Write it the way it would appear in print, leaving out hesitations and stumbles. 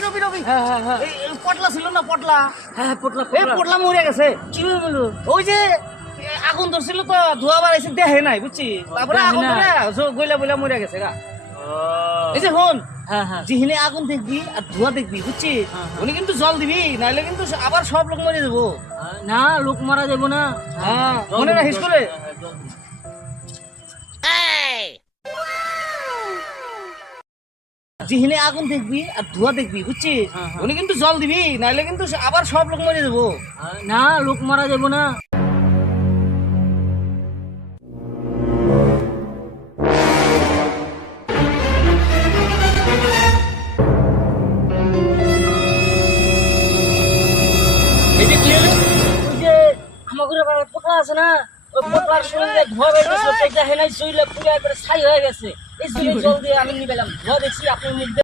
রবি হ্যাঁ হ্যাঁ হ্যাঁ এই পটলা ছিল না পটলা হ্যাঁ পটলা এই পটলা মরে গেছে কি বলো ওই যে আগুন ধরছিল তো ধোয়া বাড়াইছে দেখে নাই বুঝছি তারপরে দেখে আগুন নাই। ধরে গইলা বইলা মরে গেছে গা এই যে হন হ্যাঁ হ্যাঁ যেখানে আগুন দেখবি আর ধোয়া দেখবি বুঝছি হ্যাঁ, হ্যাঁ। উনি কিন্তু জল দিবি নাইলে কিন্তু আবার সব লোক মরে যাবো না লোক মারা যাবো না হ্যাঁ মনে রাখিস করে যেখানে আগুন দেখবি আর ধোয়া দেখবি বুঝছি হ্যাঁ, হ্যাঁ। উনি কিন্তু জল দিবি নাইলে কিন্তু আবার সব লোক মরে যাবো না লোক মারা যাবো না এটা কি হলো ওই যে আমাদের পোটলা আছে না ওই পোটলার শরীরে ধোয়া বের গেছে ওটা হেনাই শরীরে পুরো একবারে ছাই হয়ে গেছে এই জল দিয়ে আমি নিয়ে গেলাম ধোয়া দেখছি আপনার মুখ